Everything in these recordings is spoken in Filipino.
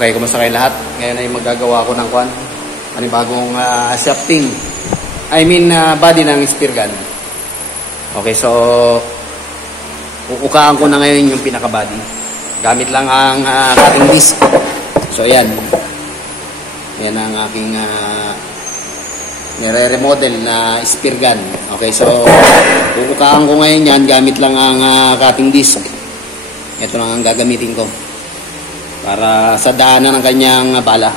Okay, kumusta kayo lahat? Ngayon ay magagawa ko ng panibagong shafting. Body ng spear gun. Okay, so uukaan ko na ngayon yung pinaka-body. Gamit lang ang cutting disc. So ayan. Yan ang aking nire-remodel na spear gun. Okay, so uukaan ko ngayon yan gamit lang ang cutting disc. Ito lang ang gagamitin ko para sa daanan ng kanyang bala.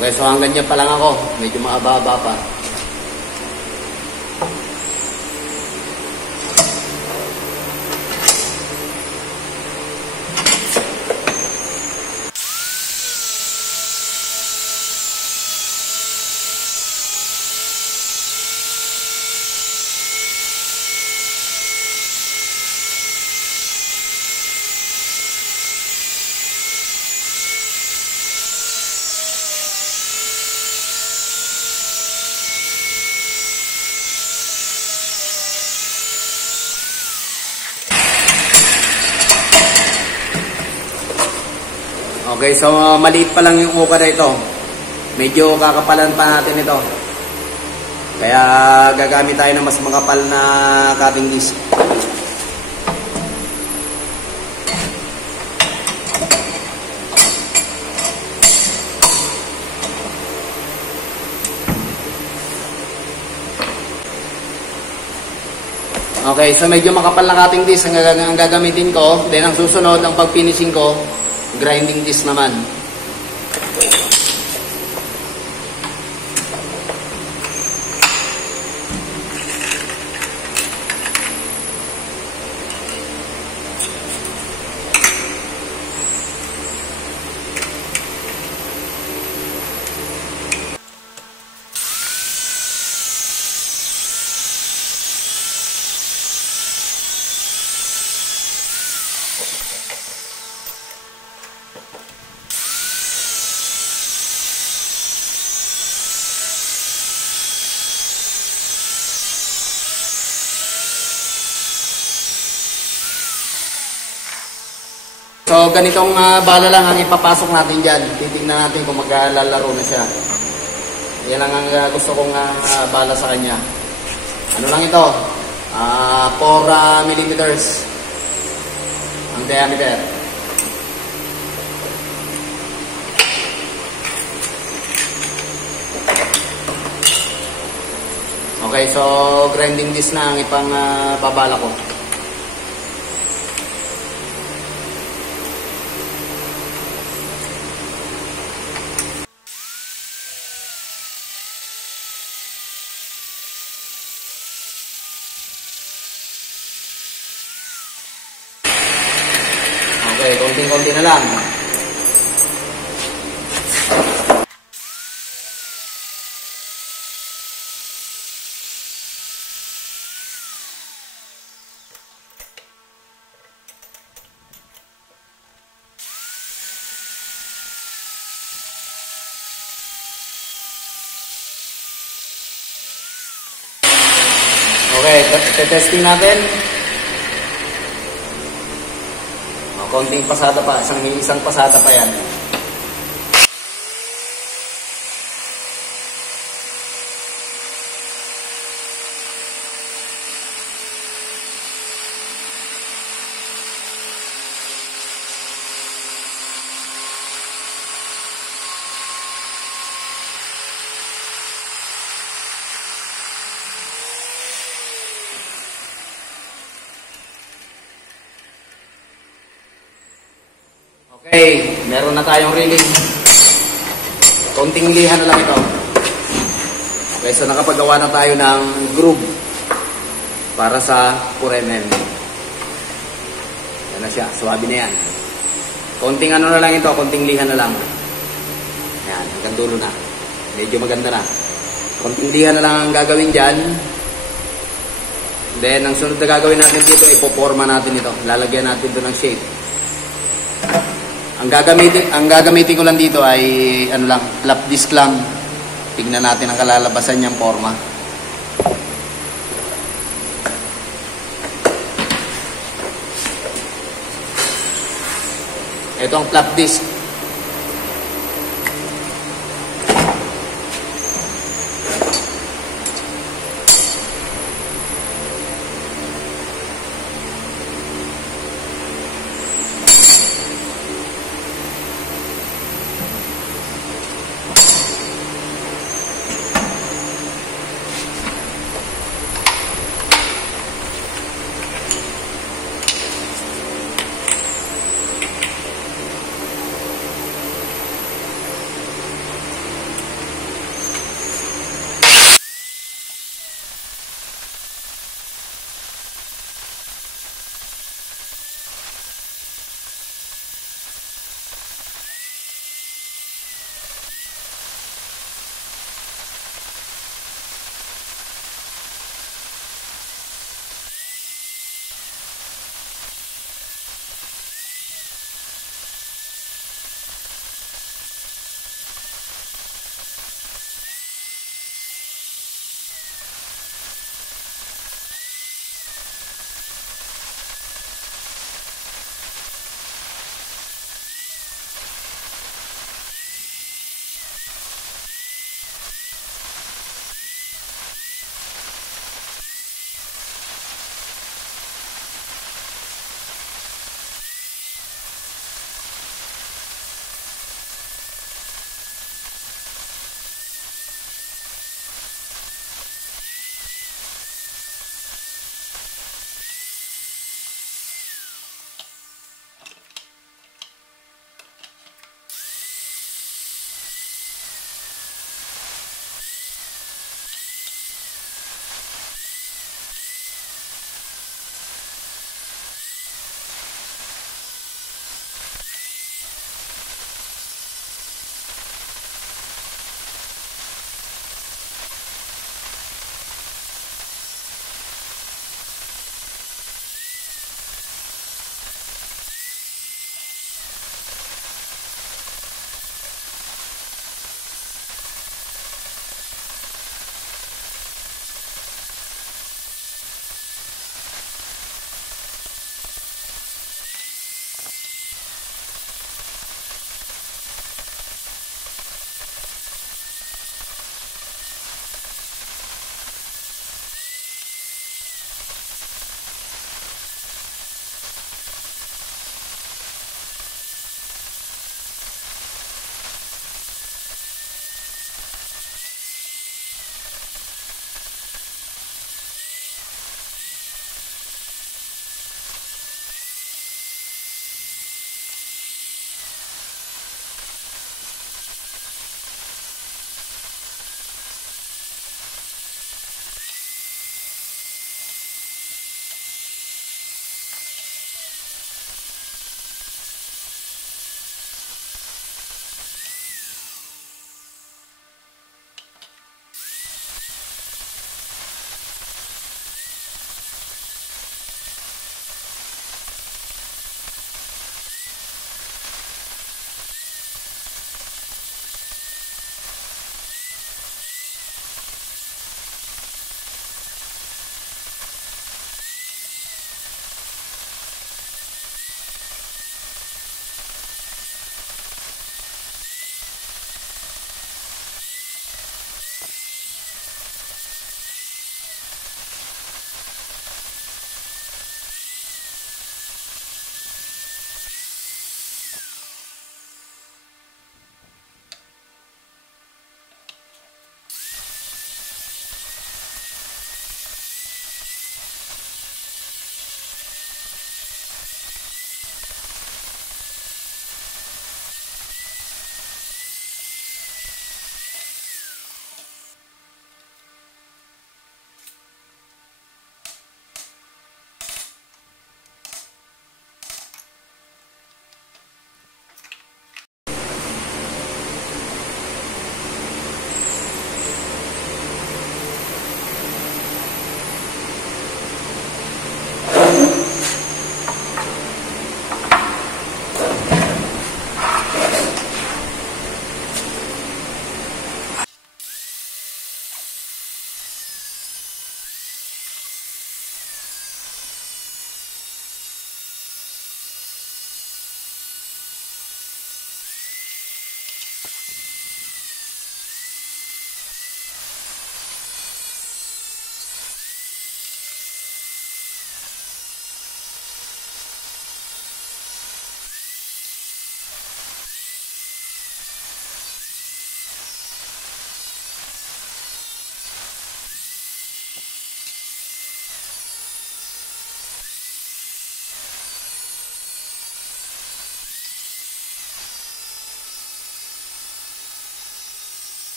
Okay, so hanggang dyan pa lang ako. Medyo maaba-aba pa. Okay, so maliit pa lang yung uka na ito. Medyo kakapalan pa natin ito. Kaya gagamit tayo ng mas makapal na cutting disc. Okay, so medyo makapal na cutting disc ang gagamitin ko. Then ang susunod, ang pag-finishing ko, grinding disc naman. So, ganitong bala lang ang ipapasok natin dyan. Titignan natin kung maglalaro na siya. Yan lang ang gusto kong bala sa kanya. Ano lang ito? 4 millimeters ang diameter. Okay, so grinding disc na ang ipang babala ko. Okay, konting-konti na lang. Okay, testing natin. Konting pasada pa, isang pasada pa yan. Okay, meron na tayong reeling. Konting lihan na lang ito. Okay, so nakapagawa na tayo ng groove para sa 4mm. Yan na siya, swabe na yan. Konting ano na lang ito, konting lihan na lang. Yan, hanggang dulo na. Medyo maganda na. Konting lihan na lang ang gagawin dyan. Then, ang sunod na gagawin natin dito, ipoporma natin ito. Lalagyan natin ito ng shape. Ang gagamitin ko lang dito ay ano lang, flap disc lang. Tingnan natin ang kalalabasan niyang forma. Ito ang flap disc.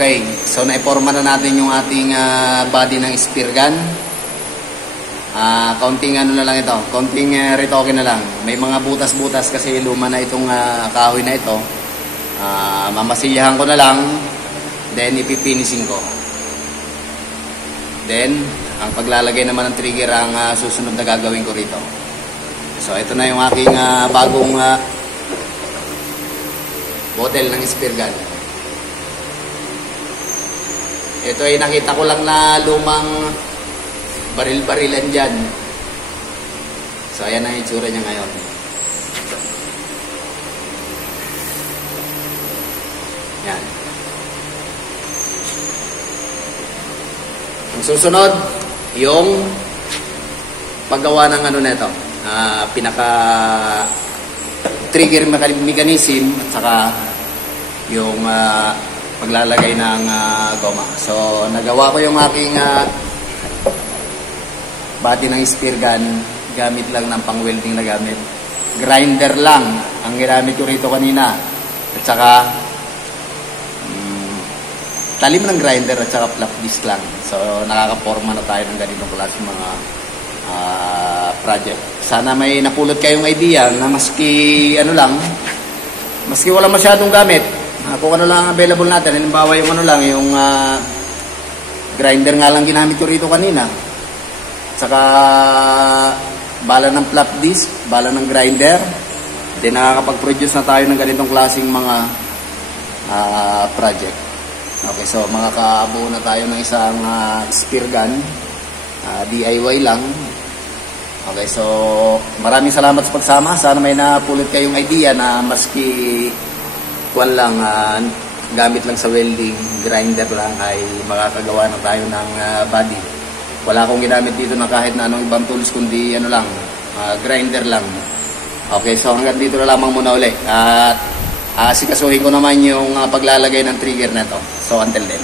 Okay, so naiporma na natin yung ating body ng spear gun. Kaunting ano na lang ito, kaunting retoke na lang. May mga butas-butas kasi luma na itong kahoy na ito. Mamasiyahan ko na lang, then ipipinising ko. Then, ang paglalagay naman ng trigger ang susunod na gagawin ko rito. So, ito na yung aking bagong model ng spear gun. Ito ay nakita ko lang na lumang baril-barilan dyan. So, ayan ang itsura niya ngayon. Yan. Ang susunod, yung paggawa ng ano nito, pinaka trigger mechanism at saka yung paglalagay ng goma. So, nagawa ko yung aking body ng spear gun gamit lang ng pang-welding na gamit. Grinder lang ang ginamit ko rito kanina. At saka talim ng grinder at saka flap disc lang. So, nakakaporma na tayo ng ganitong klase mga project. Sana may napulot kayong idea na maski ano lang, maski wala masyadong gamit, kung ano lang available natin. Halimbawa yung ano lang, yung grinder nga lang ginamit ko rito kanina. Saka bala ng flap disc, bala ng grinder. Then nakakapag-produce na tayo ng ganitong klaseng mga project. Okay, so makakabuo na tayo ng isang spear gun, DIY lang. Okay, so maraming salamat sa pagsama. Sana may napulot kayong idea na maski kuwan lang, gamit lang sa welding, grinder lang ay makakagawa na tayo ng body. Wala akong ginamit dito na kahit na anong ibang tools kundi ano lang, grinder lang. Okay, so hanggang dito na lamang muna ulit. At asikasuhin ko naman yung paglalagay ng trigger na to. So until then.